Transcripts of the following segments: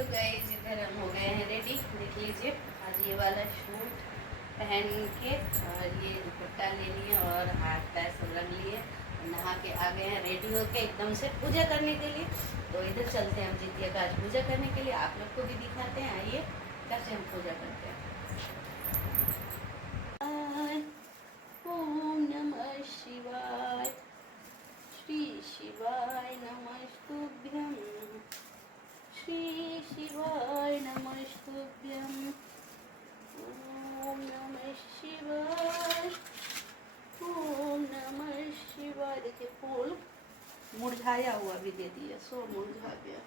Hello guys, इधर हम हो गए हैं रेडी। देख लीजिए, आज ये वाला सूट पहन के और ये दुपट्टा ले लिए और हाथ पैर सब रंग लिए, नहा के आ गए हैं रेडी होके एकदम से पूजा करने के लिए। तो इधर चलते हैं हम जितिया का आज पूजा करने के लिए, आप लोग को भी दिखाते हैं। आइए कैसे हम पूजा करते हैं। ओम नमः शिवाय, श्री शिवाय नमस्तुभ्यं, श्री शिवाय नमस्तुभ्यं। ओम नमः शिवाय, ओम नमः शिवाय। देखिए फूल मुरझाया हुआ भी दे दिया, सो मुरझा गया।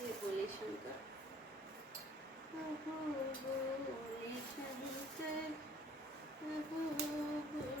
हे बोले शंकर, बोले शंकर, शंकर, बोले शंकर,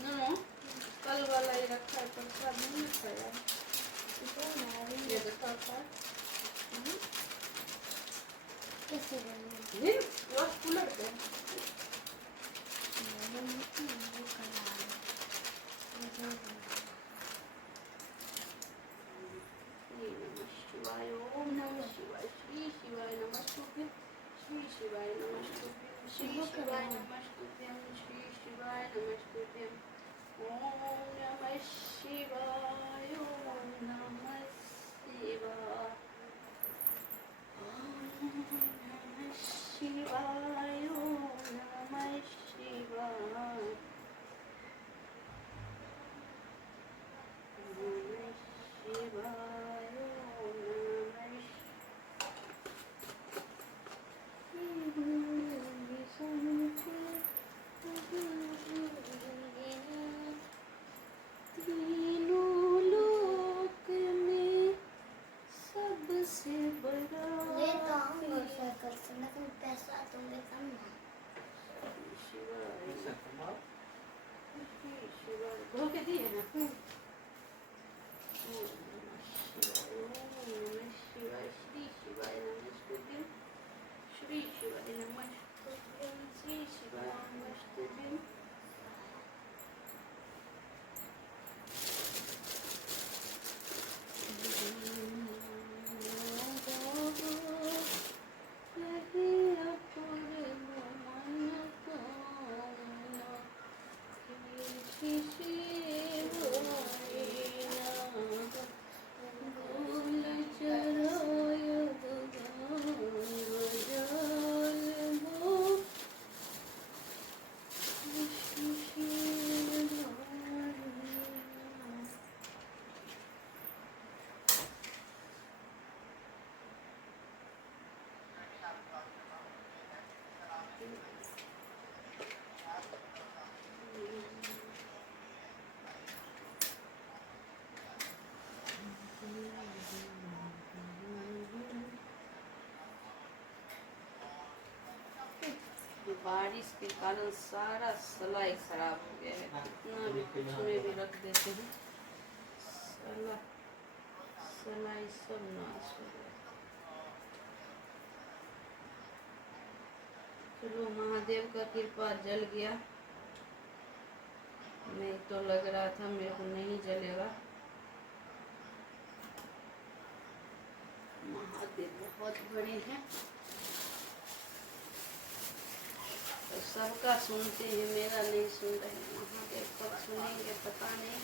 नो कल वाला ही रखा है, प्रसाद नहीं रखा है। ये देखो कैसे बने रोज कूलर पे शिवाय, ओम नमः शिवाय, श्री शिवाय नमस्तुभ्यं, श्री शिवाय नमस्तुभ्यं, श्री शिवाय नमस्तुभ्यं, श्री शिवाय नमस्तुभ्यं। ओम नमः शिवाय, ओम नमः शिवाय, ओम नमः शिवाय, ओम नमः शिवाय, नमः शिवाय, ओम नमः तीनों लोक में सबसे बड़ा पैसा तुमने कम ना शिवाय, शिवाय धो के दिए ना। ओम नमः शिवाय, ओम नमः शिवाय, श्री शिवाय नमस्तुभ्यं, श्री शिवाय नमस्तुभ्यं, श्री शिवाय नमस्तुभ्यं। बारिश के कारण सारा सलाई खराब हो गया है, कितना भी कुछ में भी रख देते हैं सलाई सब नाश हो गया। चलो महादेव का कृपा जल गया, नहीं तो लग रहा था मेरे को नहीं जलेगा। महादेव बहुत बड़ी है, तो सबका सुनते हैं, मेरा नहीं सुन रहे। महादेव कब सुनेंगे पता नहीं।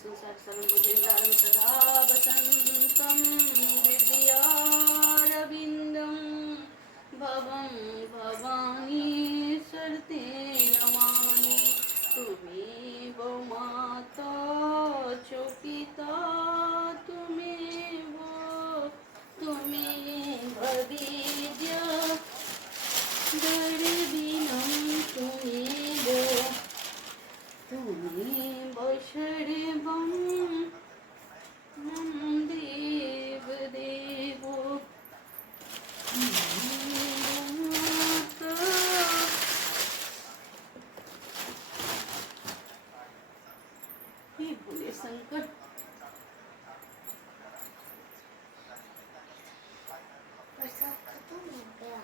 संसार सर्वभुजंगारं सदा वसन्तं हृदयारविन्दं भवं भवानी शरते नमामि। तुमेव माता च पिता तुमेव विद्या दर्दिनं तुमेव सर्वं मम देव देवो माता। हे भोले शंकर, बरसात खत्म हो गया।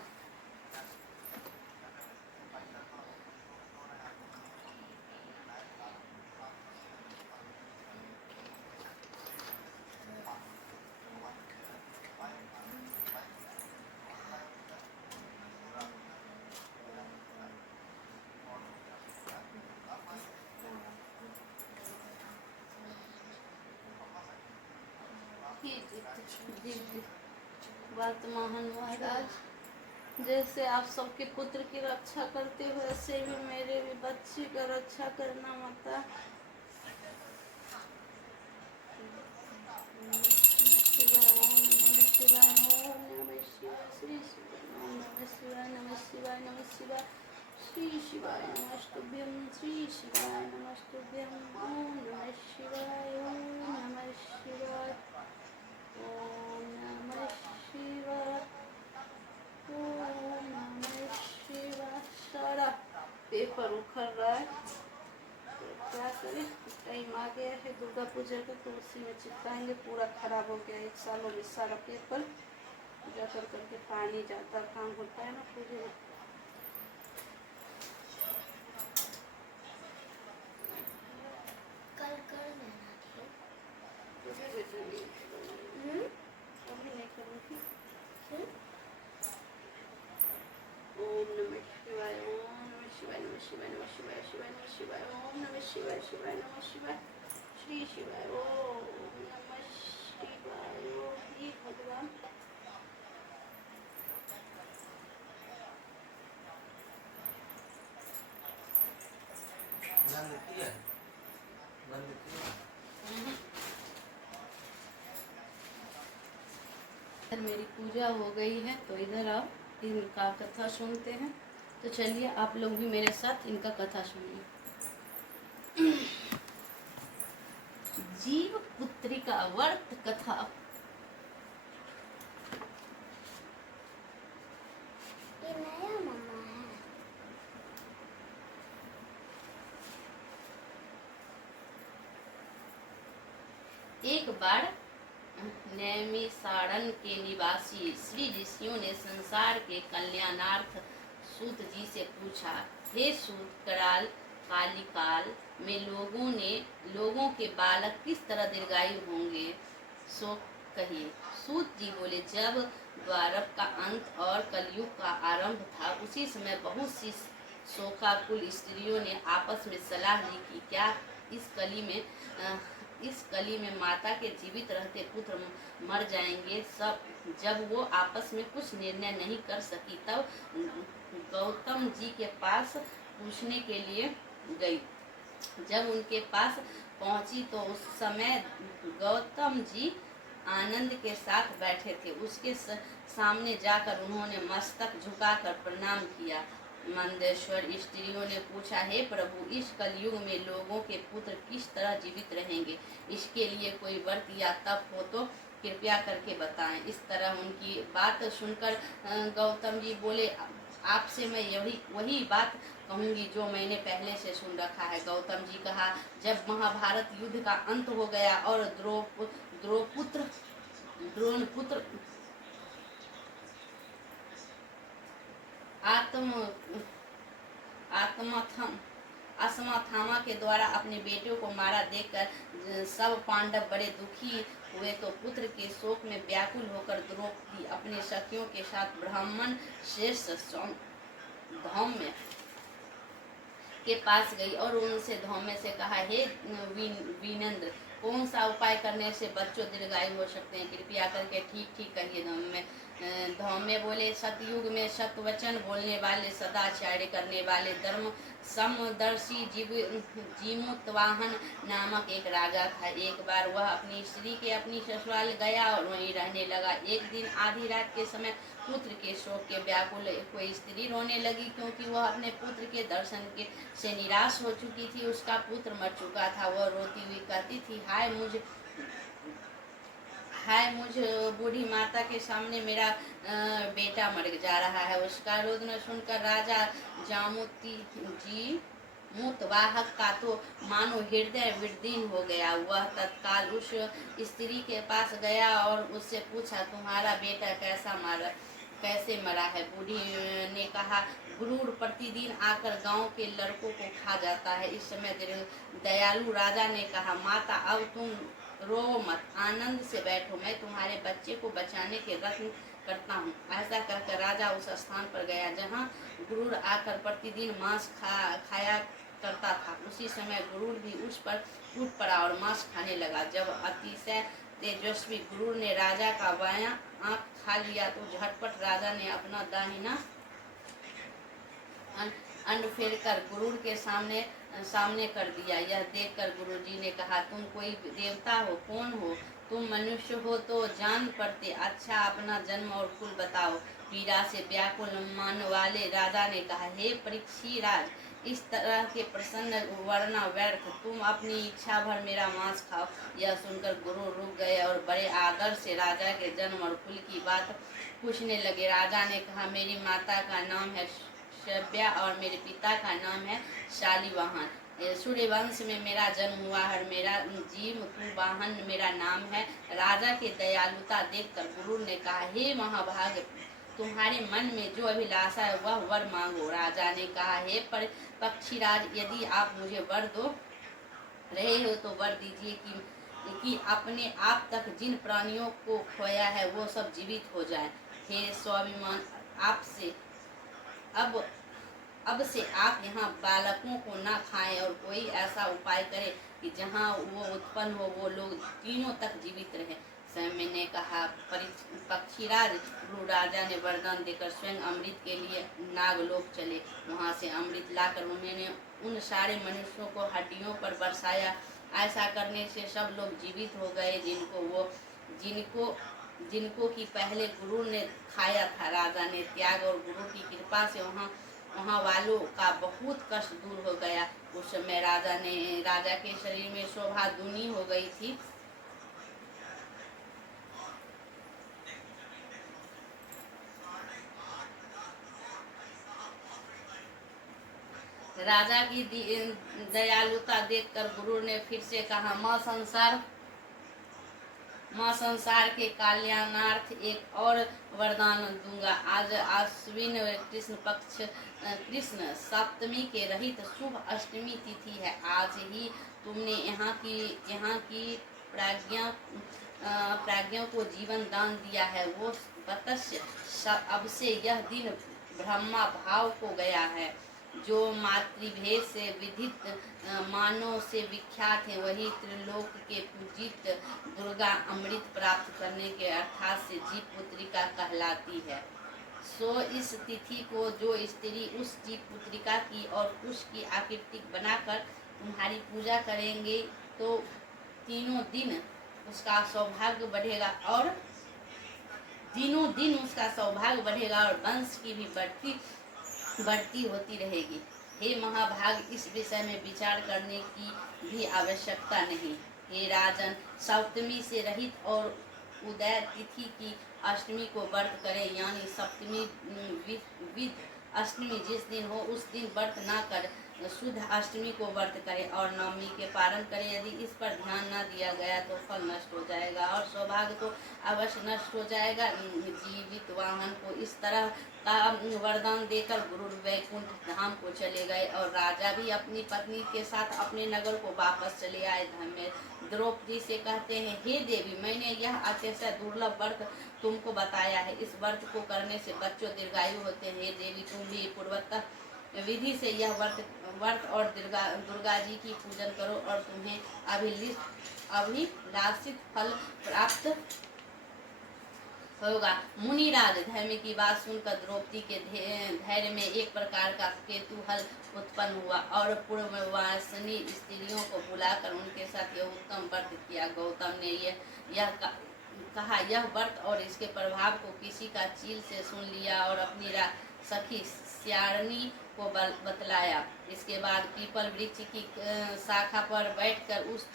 वर्तमान महाराज, जैसे आप सबके पुत्र की रक्षा करते हो, ऐसे भी मेरे भी बच्चे का रक्षा करना माता। शिवाय ओम नमः शिवाय ओम नमः शिवाय श्री शिवाय ओम नमः शिवाय नमः शिवाय नमः शिवाय श्री शिवाय नमस्तुभ्यं श्री शिवाय नमस्तुभ्यं ओम नमः शिवाय ओम नमः शिवाय ओम नमः शिवाय ओम नमः शिवाय। सारा पेपर उखड़ रहा है, तो क्या करें, टाइम आ गया है दुर्गा पूजा का, तो उसी में चिपकाएंगे। पूरा खराब हो गया, 1 सालों में सारा पेपर पूजा कर करके पानी जाता काम होता है ना पूजा में। कल कर लेना ठीक। अभी नहीं करूँगी। ओम नमः शिवाय ओम नमः शिवाय नमः शिवाय नमः शिवाय शिवाय नमः शिवाय ओम नमः शिवाय शिवाय नमः शिवाय श्री शिवाय ओम नमः शिवाय ओम। हे भगवान, बंद किया। मेरी पूजा हो गई है, तो इधर आओ, इनका कथा सुनते हैं। तो चलिए आप लोग भी मेरे साथ इनका कथा सुनिए। जीव पुत्री का वर्त कथा। ये नया मम्मा है। एक बार नैमिषारण्य के निवासी श्री ऋषियों ने संसार के कल्याणार्थ सूत जी से पूछा, हे सूत, कराल कालिकाल में लोगों के बालक किस तरह दीर्घायु होंगे, सो कहिए। सूत जी बोले, जब द्वापर का अंत और कलयुग का आरंभ था, उसी समय बहुत सी शोकाकुल स्त्रियों ने आपस में सलाह ली कि क्या इस कली में माता के जीवित रहते पुत्र मर जाएंगे। जब वो आपस में कुछ निर्णय नहीं कर सकी, तब गौतम जी के पास पूछने के लिए गई। जब उनके पास पहुंची तो उस समय गौतम जी आनंद के साथ बैठे थे। उसके सामने जाकर उन्होंने मस्तक झुकाकर प्रणाम किया। मंदेश्वर स्त्रियों ने पूछा, हे प्रभु, इस कलयुग में लोगों के पुत्र किस तरह जीवित रहेंगे? इसके लिए कोई व्रत या तप हो तो कृपया करके बताएं। इस तरह उनकी बात सुनकर गौतम जी बोले, आपसे मैं वही बात कहूँगी जो मैंने पहले से सुन रखा है। गौतम जी कहा, जब महाभारत युद्ध का अंत हो गया और द्रोण पुत्र अश्वत्थामा के द्वारा अपने बेटों को मारा देखकर सब पांडव बड़े दुखी हुए, तो पुत्र के शोक में व्याकुल होकर द्रौपदी अपने सखियों के साथ ब्राह्मण श्रेष्ठ धौम्य के पास गई और उनसे धौम्य से कहा, हे वीनेंद्र, कौन सा उपाय करने से बच्चों दीर्घायु हो सकते हैं, कृपया करके ठीक ठीक कहिए। धौम्य बोले, सतयुग में सत्वचन बोलने वाले, सदाचार्य करने वाले, धर्म समदर्शी जीमूतवाहन नामक एक राजा था। एक बार वह अपनी स्त्री के अपनी ससुराल गया और वहीं रहने लगा। एक दिन आधी रात के समय पुत्र के शोक के व्याकुल कोई स्त्री रोने लगी, क्योंकि वह अपने पुत्र के दर्शन से निराश हो चुकी थी। उसका पुत्र मर चुका था। वह रोती हुई कहती थी, हाय मुझ बूढ़ी माता के सामने मेरा बेटा मर जा रहा है। उसका रोदन सुनकर राजा मुतवाहक का तो मानो हृदय विदीर्ण हो गया। वह तत्काल उस स्त्री के पास गया और उससे पूछा, तुम्हारा बेटा कैसे मरा है? बूढ़ी ने कहा, गुरूर प्रतिदिन आकर गांव के लड़कों को खा जाता है। इस समय दयालु राजा ने कहा, माता अब तुम रो मत, आनंद से बैठो, मैं तुम्हारे बच्चे को बचाने के यत्न करता हूँ। ऐसा कहकर राजा उस स्थान पर गया जहाँ गुरूर आकर प्रतिदिन मांस खाया करता था। उसी समय गुरूर भी उस पर टूट पड़ा और मांस खाने लगा। जब अतिशय तेजस्वी गुरूर ने राजा का बायां आंख खा लिया तो झटपट राजा ने अपना दाहिना अंड फेर कर गुरूर के सामने कर दिया। यह देखकर गुरुजी ने कहा, तुम कोई देवता हो? कौन हो तुम? मनुष्य हो तो जान पड़ते। अच्छा, अपना जन्म और कुल बताओ। पीड़ा से व्याकुल मन वाले राजा ने कहा, हे परीक्षिराज, इस तरह के प्रसन्न वर्णा व्यर्थ, तुम अपनी इच्छा भर मेरा मांस खाओ। यह सुनकर गुरु रुक गए और बड़े आदर से राजा के जन्म और कुल की बात पूछने लगे। राजा ने कहा, मेरी माता का नाम है शव्या और मेरे पिता का नाम है शालिवाहन। सूर्यवंश में मेरा जन्म हुआ है। मेरा जीमूतवाहन मेरा नाम है। राजा के दयालुता देखकर गुरु ने कहा, हे महाभाग, तुम्हारे मन में जो अभिलाषा है वह वर मांगो। राजा ने कहा, हे पक्षीराज, यदि आप मुझे वर दो रहे हो तो वर दीजिए कि अपने आप तक जिन प्राणियों को खोया है वो सब जीवित हो जाएं। हे स्वाभिमान, आपसे अब से आप यहाँ बालकों को न खाएं और कोई ऐसा उपाय करें कि जहाँ वो उत्पन्न हो वो लोग तीनों तक जीवित रहे। समय ने कहा, पक्षीराज, गुरु राजा ने वरदान देकर स्वयं अमृत के लिए नागलोक चले। वहाँ से अमृत लाकर उन्होंने उन सारे मनुष्यों को हड्डियों पर बरसाया। ऐसा करने से सब लोग जीवित हो गए जिनको कि पहले गुरु ने खाया था। राजा ने त्याग और गुरु की कृपा से वहाँ वालों का बहुत कष्ट दूर हो गया। उस समय राजा के शरीर में शोभा दूनी हो गई थी। राजा की दयालुता देखकर गुरु ने फिर से कहा, माँ संसार के कल्याणार्थ एक और वरदान दूंगा। आज आश्विन कृष्ण पक्ष कृष्ण सप्तमी के रहित शुभ अष्टमी तिथि है। आज ही तुमने यहाँ की प्राज्ञों को जीवन दान दिया है। वो तत्स्य अब से यह दिन ब्रह्मा भाव को गया है। जो मातृभेद से विदित मानव से विख्यात है, वही त्रिलोक के पूजित दुर्गा अमृत प्राप्त करने के अर्थात से जीव पुत्रिका कहलाती है। सो इस तिथि को जो स्त्री उस जीव पुत्रिका की और कुश की आकृति बनाकर तुम्हारी पूजा करेंगे तो तीनों दिन उसका सौभाग्य बढ़ेगा और दिनों दिन उसका सौभाग्य बढ़ेगा और वंश की भी बढ़ती होती रहेगी। हे महाभाग, इस विषय में विचार करने की भी आवश्यकता नहीं। हे राजन, सप्तमी से रहित और उदय तिथि की अष्टमी को व्रत करें, यानी सप्तमी विद अष्टमी जिस दिन हो उस दिन व्रत ना कर शुद्ध अष्टमी को व्रत करे और नवमी के पारण करे। यदि इस पर ध्यान न दिया गया तो फल नष्ट हो जाएगा और सौभाग्य तो अवश्य नष्ट हो जाएगा। जीवित वाहन को इस तरह का वरदान देकर गुरु वैकुंठ धाम को चले गए और राजा भी अपनी पत्नी के साथ अपने नगर को वापस चले आए। धर्म द्रौपदी से कहते हैं, हे देवी, मैंने यह अत्यंत दुर्लभ व्रत तुमको बताया है। इस व्रत को करने से बच्चों दीर्घायु होते हैं। हे देवी, तुम भी पूर्वतः विधि से यह व्रत और दुर्गा जी की पूजन करो और तुम्हें अभिलाषित फल प्राप्त होगा। मुनिराज, धर्म की बात सुनकर द्रौपदी के धैर्य में एक प्रकार का कुतूहल उत्पन्न हुआ और पूर्ववासिनी स्त्रियों को बुलाकर उनके साथ यह उत्तम व्रत किया। गौतम ने यह कहा, यह व्रत और इसके प्रभाव को किसी का चील से सुन लिया और अपनी सखी स्यारनी को बतलाया। इसके बाद पीपल वृक्ष की शाखा पर बैठकर उस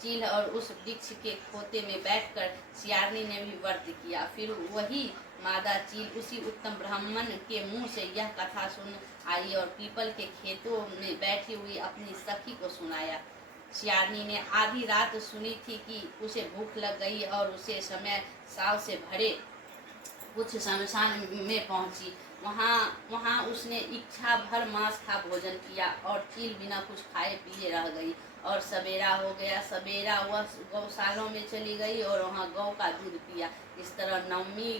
चील और उस वृक्ष के खोते में बैठकर सियारनी ने भी व्रत किया। फिर वही मादा चील उसी उत्तम ब्राह्मण के मुंह से यह कथा सुन आई और पीपल के खेतों में बैठी हुई अपनी सखी को सुनाया। सियारनी ने आधी रात सुनी थी कि उसे भूख लग गई और उसे समय साव से भरे कुछ शमशान में पहुंची। वहाँ उसने इच्छा भर मांस खा भोजन किया और चील बिना कुछ खाए पिए रह गई और सवेरा हो गया। सवेरा वह गौशालों में चली गई और वहाँ गौ का दूध पिया। इस तरह नवमी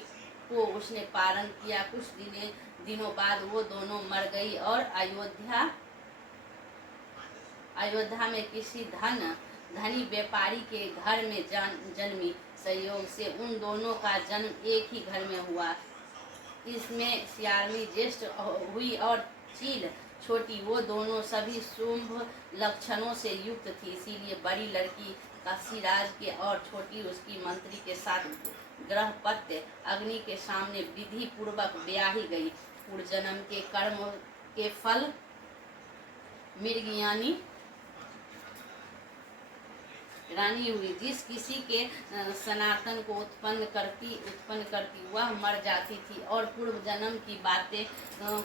को उसने पारण किया। कुछ दिनों बाद वो दोनों मर गई और अयोध्या में किसी धनी व्यापारी के घर में जन्मी। संयोग से उन दोनों का जन्म एक ही घर में हुआ। इसमें सियारनी ज्येष्ठ हुई और चील छोटी। वो दोनों सभी शुभ लक्षणों से युक्त थी, इसीलिए बड़ी लड़की काशीराज के और छोटी उसकी मंत्री के साथ ग्रहपत्य अग्नि के सामने विधि पूर्वक ब्याही गई। पूर्व जन्म के कर्म के फल मृगयानी रानी हुई। जिस किसी के सनातन को उत्पन्न करती वह मर जाती थी और पूर्व जन्म की बातें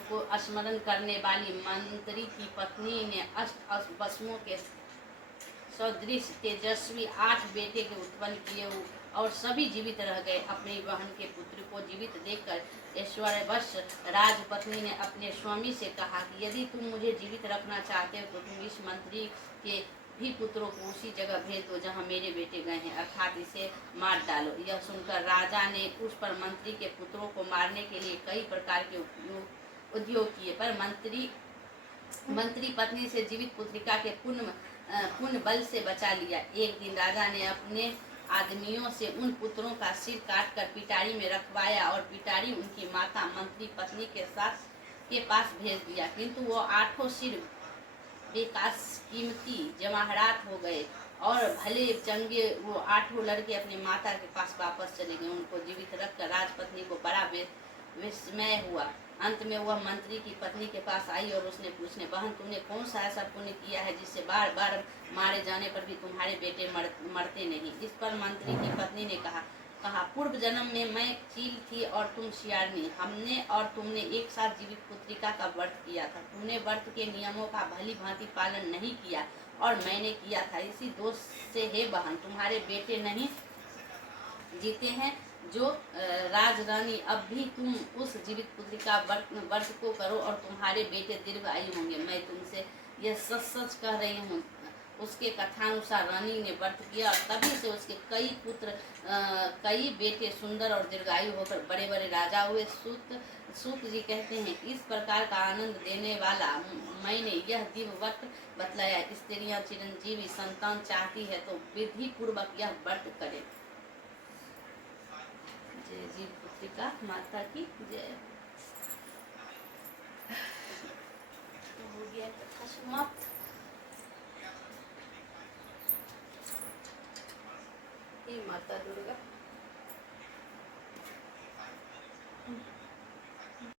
को स्मरण करने वाली मंत्री की पत्नी ने अष्ट बसुओं के सदृश तेजस्वी 8 बेटे के उत्पन्न किए और सभी जीवित रह गए। अपनी बहन के पुत्र को जीवित देखकर ऐश्वर्यवश राजपत्नी ने अपने स्वामी से कहा कि यदि तुम मुझे जीवित रखना चाहते हो तो तुम इस मंत्री के भी पुत्रों को उसी जगह भेज दो जहाँ मेरे बेटे गए हैं, अर्थात इसे मार डालो। यह सुनकर राजा ने उस पर मंत्री के पुत्रों को मारने के लिए कई प्रकार के उद्योग किए, पर मंत्री पत्नी से जीवित पुत्रिका के पुण्य बल से बचा लिया। एक दिन राजा ने अपने आदमियों से उन पुत्रों का सिर काटकर पिटारी में रखवाया और पिटारी उनकी माता मंत्री पत्नी के पास भेज दिया, किंतु वो 8 सिर बेकास कीमती जवाहरात हो गए और भले चंगे वो 8 लड़के अपनी माता के पास वापस चले गए। उनको जीवित रखकर राजपत्नी को बड़ा विस्मय हुआ। अंत में वह मंत्री की पत्नी के पास आई और उसने पूछने, बहन, तुमने कौन सा ऐसा पुण्य किया है जिससे बार बार मारे जाने पर भी तुम्हारे बेटे मरते नहीं? इस पर मंत्री की पत्नी ने कहा, पूर्व जन्म में मैं चील थी और तुम सियारनी। हमने और तुमने एक साथ जीवित पुत्रिका का व्रत किया था। तुमने व्रत के नियमों का भली भांति पालन नहीं किया और मैंने किया था। इसी दोष से हे बहन, तुम्हारे बेटे नहीं जीते हैं। जो राजरानी, अब भी तुम उस जीवित पुत्रिका व्रत को करो और तुम्हारे बेटे दीर्घ आयु होंगे। मैं तुमसे यह सच कह रही हूँ। उसके कथानुसार रानी ने व्रत किया और तभी से उसके कई बेटे सुंदर और दीर्घायु होकर बड़े बड़े राजा हुए। सूत जी कहते हैं, इस प्रकार का आनंद देने वाला मैंने यह दिव्य व्रत बतलाया। स्त्रियां चिरंजीवी संतान चाहती है तो विधि पूर्वक यह व्रत करे। जय जीव पुत्रिका माता की जय। हो गया कथा समाप्त। हे माता दुर्गा।